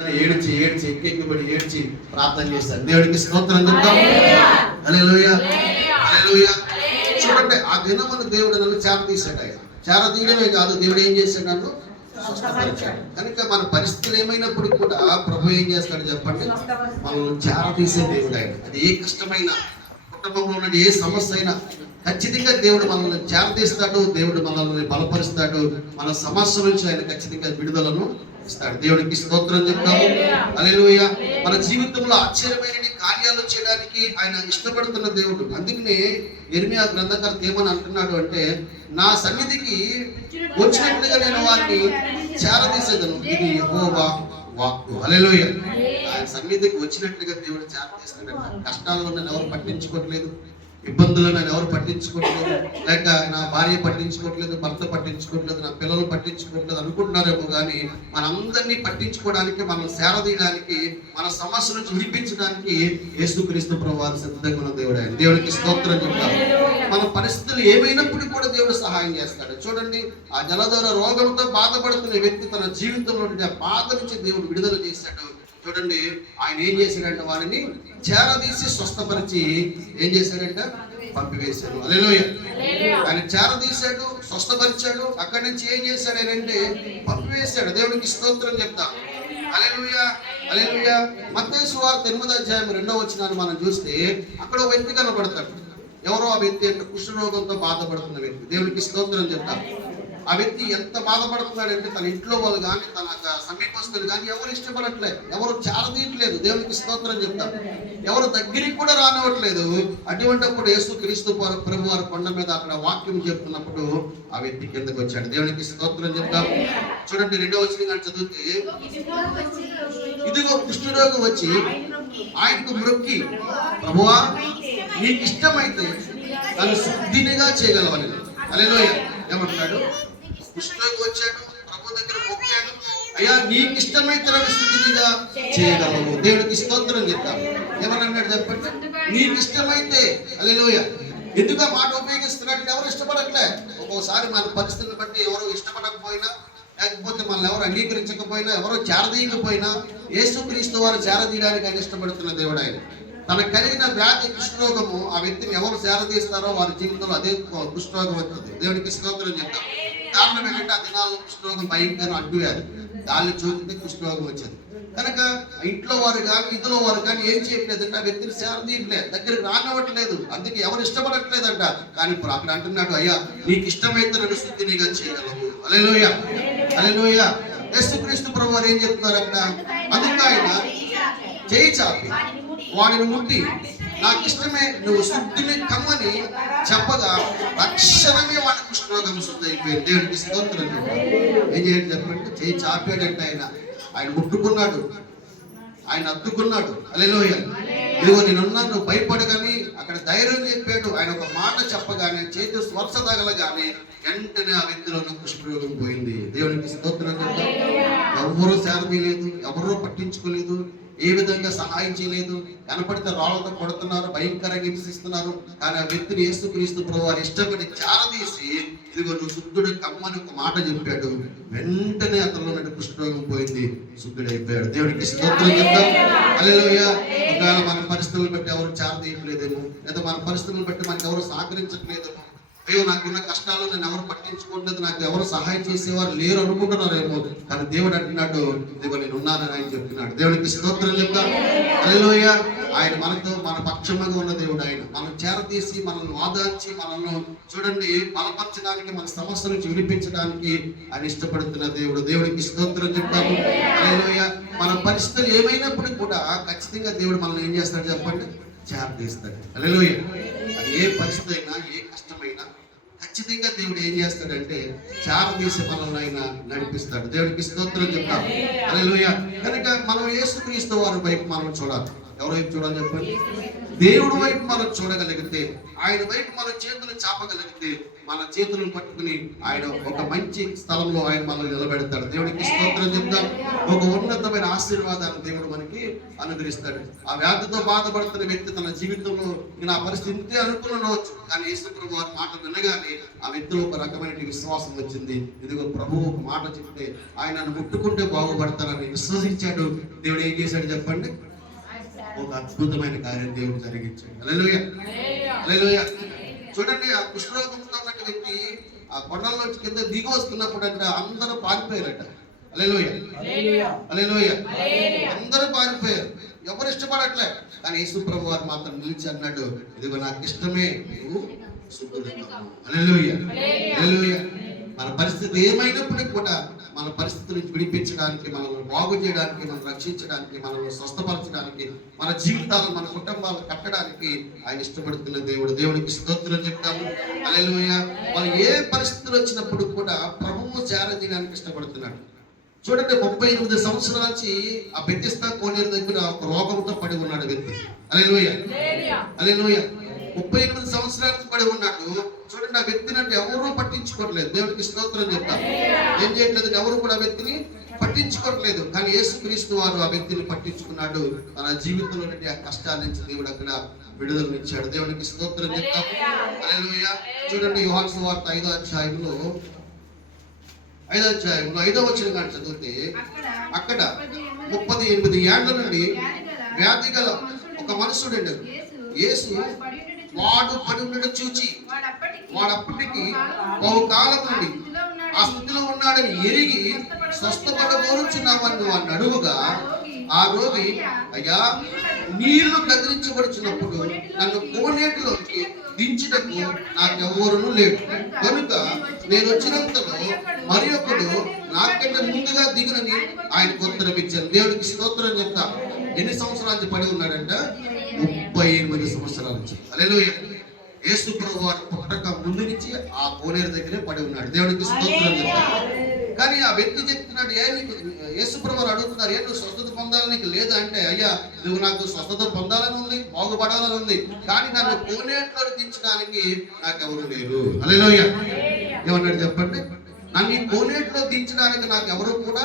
ఏడ్చి ఏడ్చి ఎక్కెక్కిబడి ఏడ్చి ప్రార్థన చేస్తాడు. దేవుడికి స్తోత్రం చెప్తాం. హల్లెలూయా హల్లెలూయా. చూడండి, ఆ దినమున దేవుడు నన్ను చేరతీశాడు. ఆయన చేరతీయడమే కాదు, దేవుడు ఏం చేశాడు? నన్ను స్వస్థపరిచాడు. కనుక మన పరిస్థితులు ఏమైనప్పుడు కూడా ప్రభు ఏం చేస్తాడు చెప్పండి? మనల్ని చేరతీసే దేవుడు ఆయన. అది ఏ కష్టమైన కుటుంబంలో ఉన్న ఏ సమస్య అయినా ఖచ్చితంగా దేవుడు మనల్ని చేరతీస్తాడు. దేవుడు మనల్ని బలపరుస్తాడు. మన సమస్య నుంచి ఆయన ఖచ్చితంగా విడుదలను ఇస్తాడు. దేవుడికి స్తోత్రం చెప్తాము. హల్లెలూయా. మన జీవితంలో ఆశ్చర్యమైన కార్యాలు చేయడానికి ఆయన ఇష్టపడుతున్న దేవుడు. అందుకనే యిర్మీయా గ్రంథకర్త ఏమని అంటున్నాడు అంటే, నా సన్నిధికి వచ్చినట్లుగా నేను వారిని చేరదీసేదను. ఇది యెహోవా వాక్కు. హల్లెలూయా. ఆయన సన్నిధికి వచ్చినట్లుగా దేవుడు చేరదీస్తాడు. కష్టాల్లో నన్ను ఎవరు పట్టించుకోవట్లేదు, ఇబ్బందులు నన్ను ఎవరు పట్టించుకోవట్లేదు, లేక నా భార్య పట్టించుకోవట్లేదు, భర్త పట్టించుకోవట్లేదు, నా పిల్లలు పట్టించుకోవట్లేదు అనుకుంటున్నారేమో కానీ మనందరినీ పట్టించుకోవడానికి, మనం సేరదీయడానికి, మన సమస్య నుంచి విడిపించడానికి యేసుక్రీస్తు ప్రభువారు సిద్ధంగా ఉన్న దేవుడు ఆయన. దేవుడికి స్తోత్రం చెప్తారు. మన పరిస్థితులు ఏమైనప్పుడు కూడా దేవుడు సహాయం చేస్తాడు. చూడండి, ఆ జలధర రోగంతో బాధపడుతున్న వ్యక్తి తన జీవితంలో ఆ బాధ నుంచి దేవుడు విడుదల చేశాడు. చూడండి, ఆయన ఏం చేశాడంటే వారిని చేరదీసి స్వస్థపరిచి ఏం చేశాడంటే పంపివేశాడు. హల్లెలూయా. ఆయన చేరదీశాడు, స్వస్థపరిచాడు. అక్కడి నుంచి ఏం చేశాడు అంటే పంపివేశాడు. దేవుడికి స్తోత్రం చెప్తాం. హల్లెలూయా హల్లెలూయా. మత్తయి సువార్త 8వ అధ్యాయం 2వ వచనాన్ని మనం చూస్తే అక్కడ ఒక వ్యక్తి కనబడతాడు. ఎవరో ఆ వ్యక్తి అంటే కుష్ఠరోగంతో బాధపడుతున్న వ్యక్తి. దేవుడికి స్తోత్రం చెప్తాం. ఆ వ్యక్తి ఎంత బాధపడుతున్నాడంటే తన ఇంట్లో వాళ్ళు కానీ, తన సమీపస్తులు కానీ ఎవరు ఇష్టపడట్లేదు, ఎవరు చేరదీయట్లేదు. దేవునికి స్తోత్రం చెప్తాం. ఎవరు దగ్గరికి కూడా రానివ్వట్లేదు. అటువంటిప్పుడు యేసుక్రీస్తు ప్రభు వారి కొండ మీద అక్కడ వాక్యం చెప్తున్నప్పుడు ఆ వ్యక్తి కిందకు వచ్చాడు. దేవునికి స్తోత్రం చెప్తాం. చూడండి, 2వ వచనం కానీ చదివితే, ఇదిగో కుష్ఠరోగం వచ్చి ఆయనకు మ్రొక్కి, ప్రభువా నీకు ఇష్టమైతే నన్ను శుద్ధినిగా చేయగలవని. హల్లెలూయా. ఏమంటున్నాడు? కుష్ఠరోగి వచ్చాడు, ప్రభు దగ్గర మొక్కాడు, అయ్యా నీకు ఇష్టమైతే నన్ను శుద్ధినిగా చేయగలవు. దేవుడికి స్తోత్రం చెప్తాం. ఏమన్నాడు చెప్పండి? నీకు ఇష్టమైతే. హల్లెలూయా. ఎందుకు ఆ మాట ఉపయోగిస్తున్నట్టు? ఎవరు ఇష్టపడట్లే. ఒక్కోసారి మన పరిస్థితులను బట్టి ఎవరు ఇష్టపడకపోయినా, లేకపోతే మనల్ని ఎవరు అంగీకరించకపోయినా, ఎవరో చేరదీయకపోయినా యేసుక్రీస్తు వారు చేరదీయడానికి ఆయన ఇష్టపడుతున్న దేవుడు ఆయన. తనకు కలిగిన వ్యాధి కుష్ఠరోగము, ఆ వ్యక్తిని ఎవరు చేరదీస్తారో వారి జీవితంలో అదే కుష్ఠరోగం వస్తుంది. దేవుడికి స్తోత్రం చెప్తాం. కారణం ఏంటంటే ఆ దినాల్లో కుష్ఠరోగం భయంకర అడ్డువ్యాధి. గాలి చూస్తే కుష్ఠరోగం వచ్చేది. కనుక ఇంట్లో వారు కానీ, ఇందులో వారు కానీ ఏం చేయట్లేదంటే ఆ వ్యక్తిని చేరదీయట్లేదు, దగ్గరికి రానివ్వట్లేదు. అందుకే ఎవరు ఇష్టపడట్లేదంట. కానీ ఇప్పుడు అక్కడ అంటున్నాడు, అయ్యా నీకు ఇష్టమైతే నన్ను శుద్ధినిగా చేయగలవు. హల్లెలూయా హల్లెలూయా. యేసుక్రీస్తు ప్రభు వారు ఏం చెప్తున్నారు అక్కడ? అందుకే ఆయన చేయి చాపి వాడిని ముట్టి, నాకు ఇష్టమే నువ్వు శుద్ధిని కమ్మని చెప్పగా తక్షణమే వాడి కుష్ఠరోగం శుద్ధి అయిపోయింది. దేవుడికి స్తోత్రం. ఏం చేయండి చెప్పండి? చేయి చాపాడంటే ఆయన ముట్టుకున్నాడు, ఆయన అద్దుకున్నాడు. హల్లెలూయా. ఇదిగో నేనున్నాను, నువ్వు భయపడగాని అక్కడ ధైర్యం చెప్పాడు. ఆయన ఒక మాట చెప్పగానే, చేతి స్పర్శ తగలగానే వెంటనే ఆ వ్యక్తిలో ఉన్న కుష్ఠరోగం పోయింది. దేవునికి స్తోత్రం. ఎవరూ సేరదీయలేదు, ఎవరూ పట్టించుకోలేదు, ఏ విధంగా సహాయం చేయలేదు. కనపడితే రాళ్లతో కొడుతున్నారు, భయంకరంగా హింసిస్తున్నారు. కానీ ఆ వ్యక్తిని యేసుక్రీస్తు ప్రభువారు ఇష్టపడి చారదీసి, ఇదిగో నువ్వు శుద్ధుడు కమ్మని ఒక మాట చెప్పాడు. వెంటనే అతనిలో ఉన్న కుష్ఠరోగం పోయింది, శుద్ధుడైపోయాడు. దేవుడికి స్తోత్రం చెప్తాం. హల్లెలూయా. ఒకవేళ మన పరిస్థితులను బట్టి ఎవరు చారదీయట్లేదేమో, లేదా మన పరిస్థితులను బట్టి మనకు ఎవరు సహకరించట్లేదేమో, అయ్యో నాకున్న కష్టాలు నన్ను ఎవరు పట్టించుకోవట్లేదు, నాకు ఎవరు సహాయం చేసేవారు లేరు అనుకుంటున్నారేమో. కానీ దేవుడు అంటున్నాడు, ఇదిగో నేను ఉన్నానని ఆయన చెప్తున్నాడు. దేవుడికి స్తోత్రం చెప్తాను. హల్లెలూయా. ఆయన మనతో, మన పక్షముగా ఉన్న దేవుడు. ఆయన మనం చేరదీసి, మనల్ని వాదార్చి, మనల్ని చూడండి బలపరచడానికి, మన సమస్య నుంచి విడిపించడానికి ఆయన ఇష్టపడుతున్న దేవుడు. దేవుడికి స్తోత్రం చెప్తాము. హల్లెలూయా. మన పరిస్థితులు ఏమైనప్పుడు కూడా ఖచ్చితంగా దేవుడు మనల్ని ఏం చేస్తాడు చెప్పండి? చేరదీస్తాడు. హల్లెలూయా. అది ఏ పరిస్థితి అయినా, ఏ కష్టమైనా ఖచ్చితంగా దేవుడు ఏం చేస్తాడంటే చేరదీసి మనల్ని ఆయన నడిపిస్తాడు. దేవుడికి స్తోత్రం చెప్తాం. హల్లెలూయా. కనుక మనం యేసుక్రీస్తు వారి వైపు మనం చూడాలి. ఎవరి వైపు చూడాలి చెప్పండి? దేవుడి వైపు మనం చూడగలిగితే, ఆయన వైపు మన చేతులు చాపగలిగితే మన చేతులను పట్టుకుని ఆయన ఒక మంచి స్థలంలో ఆయన మనల్ని నిలబెడతాడు. దేవుడికి స్తోత్రం చెప్తాం. ఒక ఉన్నతమైన ఆశీర్వాదాన్ని దేవుడు మనకి అనుగ్రహిస్తాడు. ఆ వ్యాధితో బాధపడుతున్న వ్యక్తి తన జీవితంలో నా పరిస్థితి ఇంతే అనుకునవచ్చు, కానీ యేసుప్రభు వారి మాట వినగానే ఆ వ్యక్తిలో ఒక రకమైన విశ్వాసం వచ్చింది. ఇదిగో ప్రభు ఒక మాట చెప్తే ఆయన నన్ను ముట్టుకుంటే బాగుపడతానని విశ్వసించాడు. దేవుడు ఏం చేశాడు చెప్పండి? ఒక అద్భుతమైన కార్యం దేవుడు జరిగించాడు. హల్లెలూయా, హల్లెలూయా. చూడండి, ఆ కుష్ఠరోగంతో ఉన్న వ్యక్తి ఆ కొండల నుంచి కింద దిగి వస్తున్నప్పుడు అంటే అందరూ పారిపోయారట. హల్లెలూయా, హల్లెలూయా. అందరూ పారిపోయారు, ఎవరు ఇష్టపడట్లే. కానీ యేసు ప్రభు వారు మాత్రం నిలిచి అన్నాడు, ఇదిగో నాకు ఇష్టమే, నువ్వు శుద్ధుడైనావు. హల్లెలూయా, హల్లెలూయా. మన పరిస్థితి ఏమైనప్పటికీ కూడా మన పరిస్థితి నుంచి విడిపించడానికి, మనల్ని బాగు చేయడానికి, మనం రక్షించడానికి, మనల్ని స్వస్థపరచడానికి, మన జీవితాలు మన కుటుంబాలు కట్టడానికి ఆయన ఇష్టపడుతున్న దేవుడు. దేవునికి స్తోత్రం చెప్తాము. హల్లెలూయా. వాళ్ళు ఏ పరిస్థితులు వచ్చినప్పుడు కూడా ప్రభువు చేరదీయడానికి ఇష్టపడుతున్నాడు. చూడండి, 38 సంవత్సరాల నుంచి ఆ బెతెస్దా కోనేరు దగ్గర ఒక రోగంతో పడి ఉన్నాడు వ్యక్తి. హల్లెలూయా, హల్లెలూయా. 38 సంవత్సరాలకు పడి ఉన్నాడు. చూడండి, ఆ వ్యక్తిని అంటే ఎవరూ పట్టించుకోవట్లేదు. దేవుడికి స్తోత్రం చెప్తారు. ఏం చేయట్లేదు, ఎవరు కూడా ఆ వ్యక్తిని పట్టించుకోవట్లేదు. కానీ యేసుక్రీస్తు వారు ఆ వ్యక్తిని పట్టించుకున్నాడు. తన జీవితంలో ఆ కష్టాల నుంచి దేవుడు అక్కడ విడుదలనిచ్చాడు. దేవునికి స్తోత్రం చెప్తాం. హల్లెలూయా. చూడండి, యోహాను సువార్త 5వ అధ్యాయంలో 5వ వచనం కానీ చదివితే అక్కడ 38 ఏళ్ల నుండి వ్యాధి గల ఒక మనుషుడు యేసు వాడు పడి ఉండడం చూచి వాడప్పటికి బహుకాలం నుండి ఆ స్థితిలో ఉన్నాడని ఎరిగి స్వస్థపడబోరుచున్నామని వాడిని అడుగుగా ఆ రోగి, అయ్యా, నీళ్లు కదిలించబడుచున్నప్పుడు నన్ను కోనేటిలోకి దించుటకు నాకెవరునూ లేడు, కనుక నేను వచ్చినంతలో మరి ఒకడు నాకంటే ముందుగా దిగునని ఆయన ఉత్తరం ఇచ్చాను. దేవుడికి స్తోత్రం చెప్తా. ఎన్ని సంవత్సరాల నుంచి పడి ఉన్నాడంట? 38 సంవత్సరాల నుంచి. హల్లెలూయా. యేసు ప్రభు వారు పుట్టక ముందు నుంచి ఆ కోనేరు దగ్గరే పడి ఉన్నాడు. దేవుడికి స్తోత్రం చెప్తారు. కానీ ఆ వ్యక్తి చెప్తున్నాడు, యేసు ప్రభు వారు అడుగుతున్నారు, ఏ నువ్వు స్వస్థత పొందాలని నీకు లేదా అంటే, అయ్యా, నువ్వు నాకు స్వస్థత పొందాలని ఉంది, బాగుపడాలని ఉంది, కానీ నన్ను కోనేట్లో దించడానికి నాకెవరు లేరు. హల్లెలూయా. ఏమన్నాడు చెప్పండి? నన్ను ఈ కోనేట్లో దించడానికి నాకు ఎవరు కూడా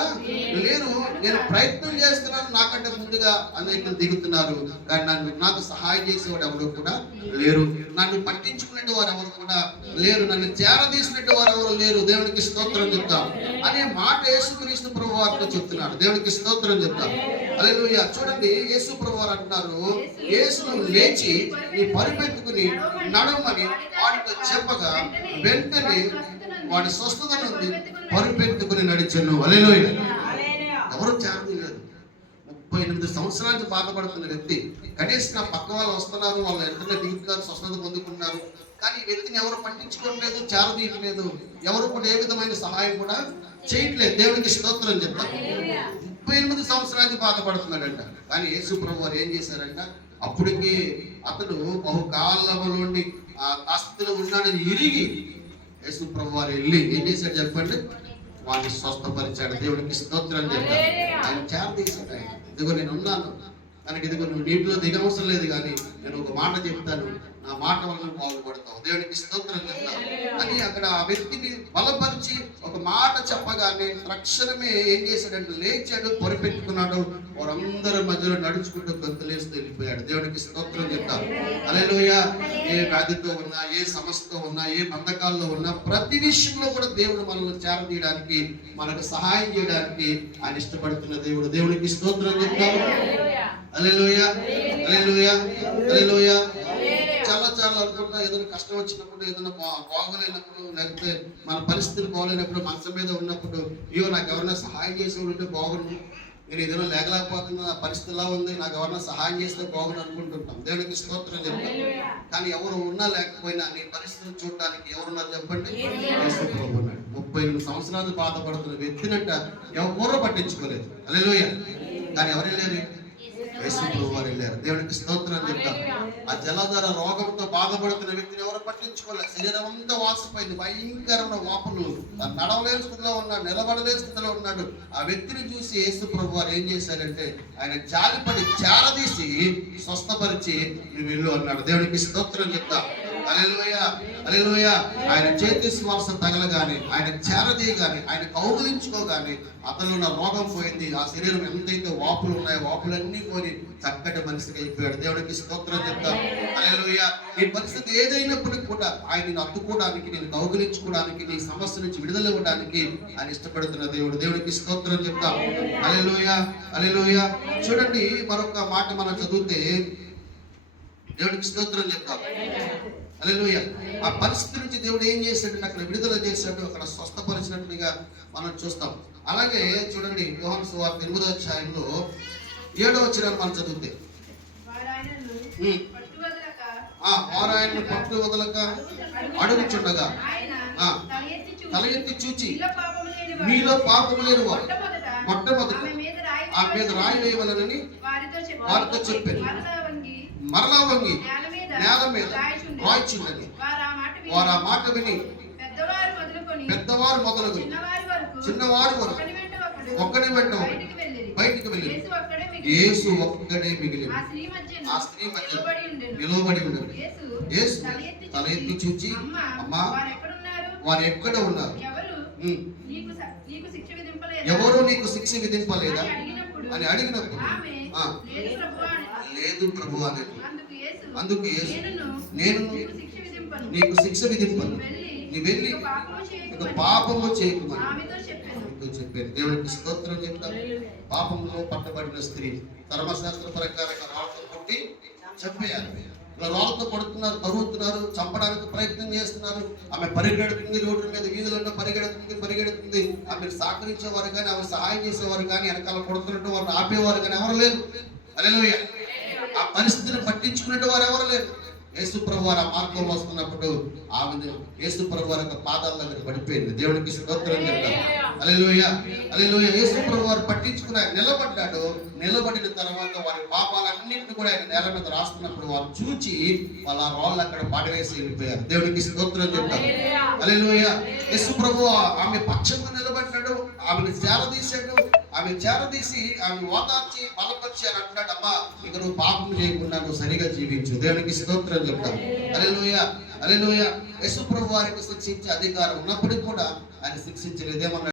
లేరు. నేను ప్రయత్నం చేస్తున్నాను, నాకంటే ముందుగా అనేకులు దిగుతున్నారు, కానీ నాకు సహాయం చేసేవాడు ఎవరు కూడా లేరు. నన్ను పట్టించుకునే వారు ఎవరు కూడా లేరు, నన్ను చేరదీసినట్టు వారు ఎవరు లేరు. దేవునికి స్తోత్రం చెప్తాం అనే మాట యేసుక్రీస్తు ప్రభు వారితో చెప్తున్నాడు. దేవునికి స్తోత్రం చెప్తాం. హల్లెలూయా. చూడండి, యేసు ప్రభు వారు అంటున్నారు, యేసును లేచి నీ పరుపెత్తుకుని నడవమని వాడితో చెప్పగా వెంటనే వాడి స్వస్థత నుండి పరుపెత్తుకుని నడిచెను. హల్లెలూయా. ఎవరు చేరదీయలేదు. 38 సంవత్సరాల నుంచి బాధపడుతున్న వ్యక్తి, కనీసం నా పక్క వాళ్ళు వస్తున్నారు, వాళ్ళు వెంటనే దిగుతున్నారు, స్వస్థత పొందుకున్నారు, కానీ ఈ వ్యక్తిని ఎవరు పట్టించుకోవట్లేదు, చేరదీయట్లేదు, ఎవరు కూడా ఏ విధమైన సహాయం కూడా చేయట్లేదు. దేవునికి స్తోత్రం చెప్తారు. 38 సంవత్సరాల నుంచి బాధపడుతున్నాడంట. కానీ యేసు ప్రభు వారు ఏం చేశారంట? అప్పటికి అతడు బహుకాలంలో నుండి ఆ స్థితిలో ఉన్నాడని ఎరిగి యేసు ప్రభు వారు వెళ్ళి ఏం చేశాడు చెప్పండి? వాడిని స్వస్థపరిచాడు. దేవుడికి స్తోత్రం చెప్తాడు. ఆయన చేరదీశాడు. ఆయన, ఇదిగో నేను ఉన్నాను, కనుక ఇదిగో నువ్వు నీటిలో దిగవసరం లేదు, కానీ నేను ఒక మాట చెప్తాను, నా మాట వల్ల బాగుపడతావు. దేవునికి స్తోత్రం చెప్తాను అని అక్కడ ఆ వ్యక్తిని బలపరిచి ఒక మాట చెప్పగానే తక్షణమే ఏం చేశాడంటే లేచాడు, పొరపెట్టుకున్నాడు. వారందరి మధ్యలో నడుచుకుంటూ గంతులేస్తూ వెళ్ళిపోయాడు. దేవునికి స్తోత్రం చెప్తారు. హల్లెలూయా. ఏ వ్యాధితో ఉన్నా, ఏ సమస్యతో ఉన్నా, ఏ బంధకాల్లో ఉన్నా, ప్రతి విషయంలో కూడా దేవుడు మనల్ని చేరదీయడానికి, మనకు సహాయం చేయడానికి ఆయన ఇష్టపడుతున్న దేవుడు. దేవునికి స్తోత్రం చెప్తారు. హల్లెలూయా, హల్లెలూయా, హల్లెలూయా. చాలా అనుకుంటా, ఏదైనా కష్టం వచ్చినప్పుడు, ఏదైనా బాగోలేనప్పుడు, లేకపోతే మన పరిస్థితులు బాగోలేనప్పుడు, మనసు మీద ఉన్నప్పుడు, అయ్యో నాకు ఎవరైనా సహాయం చేసి ఉంటే బాగుండు, నేను ఏదైనా లేకలేకపోతున్నా, నా పరిస్థితి ఎలా ఉంది, నాకు ఎవరైనా సహాయం చేస్తే బాగుండు అనుకుంటుంటాం. దేవునికి స్తోత్రం చెప్తాం. కానీ ఎవరు ఉన్నా లేకపోయినా నీ పరిస్థితులు చూడడానికి ఎవరున్నారు చెప్పండి? యేసు ప్రభువు ఉన్నాడు. 38 సంవత్సరాలు బాధపడుతున్న వ్యక్తినంట ఎవరో పట్టించుకోలేదు. హల్లెలూయా. కానీ ఎవరు వెళ్ళారు? యేసు ప్రభువు వారు వెళ్ళారు. దేవునికి స్తోత్రం చెప్తారు. ఆ జలధర రోగంతో బాధపడుతున్న వ్యక్తిని ఎవరు పట్టించుకోలేదు. శరీరం అంతా వాసిపోయింది, భయంకరమైన వాపులు, నడవలేని స్థితిలో ఉన్నాడు, నిలబడలేని స్థితిలో ఉన్నాడు. ఆ వ్యక్తిని చూసి యేసు ప్రభు వారు ఏం చేశారంటే ఆయన జాలిపడి చేరదీసి స్వస్థపరిచి నువ్వు వెళ్ళు అన్నాడు. దేవునికి స్తోత్రం చెప్తా. హల్లెలూయా, హల్లెలూయా. ఆయన చేతి స్పర్శ తగలగానే, ఆయన చేరదీయగానే, ఆయన కౌగిలించుకోగానే అతను నా రోగం పోయింది. ఆ శరీరం ఎంతైతే వాపులు ఉన్నాయో వాపులన్నీ పోయి చక్కటి మనిషికి అయిపోయాడు. దేవుడికి స్తోత్రం చెప్తాం. హల్లెలూయా. నీ పరిస్థితి ఏదైనప్పటికీ కూడా ఆయన నిన్ను అత్తుకోవడానికి, నేను కౌగిలించుకోవడానికి, నీ సమస్య నుంచి విడుదల ఇవ్వడానికి ఆయన ఇష్టపడుతున్న దేవుడు. దేవుడికి స్తోత్రం చెప్తాం. హల్లెలూయా, హల్లెలూయా. చూడండి, మరొక మాట మనం చదివితే దేవుడికి స్తోత్రం చెప్తాం. హల్లెలూయా. ఆ పరిస్థితి నుంచి దేవుడు ఏం చేశాడు? అక్కడ విడుదల చేశాడు, అక్కడ స్వస్థపరిచినట్టుగా మనం చూస్తాం. అలాగే చూడండి, యోహాను సువార్త 8వ అధ్యాయంలో 7వ వచనాన్ని మనం చదివితే, వారు ఆయనను పట్టు వదలక అడుగుచుండగా తల ఎత్తి చూచి, మీలో పాపము లేని వారు మొట్టమొదట ఆ మీద రాయి వేయవలనని వారితో చెప్పారు. మరలా వంగి నేల మీద రాయిచున్నది. వారు ఆ మాట విని పెద్దవారు మొదలుకొని చిన్నవారు వరకు ఒక్కడి వెంట బయటికి వెళ్ళి యేసు ఒక్కడే మిగిలి ఆ స్త్రీ మధ్య నిలవబడి ఉన్నది. యేసు తల ఎత్తి చూచి, అమ్మా, వారు ఎక్కడ ఉన్నారు? ఎవరు నీకు శిక్ష విధింపలేదా అని అడిగినప్పుడు, లేదు ప్రభు అని. అందుకు యేసు, నేను నీకు శిక్ష విధింపను, నీ వెళ్ళి ఇక పాపము చేయకుమని ఆమెతో చెప్పారు. దేవుడికి స్తోత్రం చెప్తాం. పాపంలో పట్టబడిన స్త్రీ ధర్మశాస్త్ర ప్రకారంగా రాళ్ళతో కొట్టి చంపేయాలి. ఇలా రాళ్ళతో కొడుతున్నారు, తరుగుతున్నారు, చంపడానికి ప్రయత్నం చేస్తున్నారు. ఆమె పరిగెడుతుంది, రోడ్డు మీద వీధులలో పరిగెడుతుంది. ఆమె సహకరించేవారు కానీ, ఆమె సహాయం చేసేవారు కానీ, వెనకాల కొడుతున్నట్టు వారిని ఆపేవారు కానీ ఎవరు లేరు. హల్లెలూయా. ఆ పరిస్థితిని పట్టించుకున్నట్టు వారు ఎవరు లేరు. యేసు ప్రభు వారు ఆ మార్గంలో వస్తున్నప్పుడు ఆమె యేసు ప్రభు వారి యొక్క పాదాల దగ్గర పడిపోయింది. దేవుడికి స్తోత్రం చెప్తాం. హల్లెలూయా, హల్లెలూయా. యేసు ప్రభు వారు పట్టించుకుని ఆయన నిలబడ్డాడు. నిలబడిన తర్వాత వారి పాపాలన్నింటినీ కూడా ఆయన నేల మీద రాస్తున్నప్పుడు వారు చూచి వాళ్ళ రాళ్ళు అక్కడ పాడవేసి వెళ్ళిపోయారు. దేవుడికి స్తోత్రం చెప్తాం. హల్లెలూయా. యేసు ప్రభు ఆమె పక్షంగా నిలబడ్డాడు, ఆమెను చేరదీశాడు. ఆమె చేరదీసి ఆమె ఓదార్చి బలపరిచి అని అంటున్నాడు, అమ్మా, ఇక నువ్వు పాపం చేయకుండా నువ్వు సరిగా జీవించు. దేవునికి స్తోత్రం చెప్తాం. హల్లెలూయా, హల్లెలూయా. యేసు ప్రభు వారికి శిక్షించే అధికారం ఉన్నప్పటికీ కూడా ఆయన శిక్షించలేదు. ఏమన్నా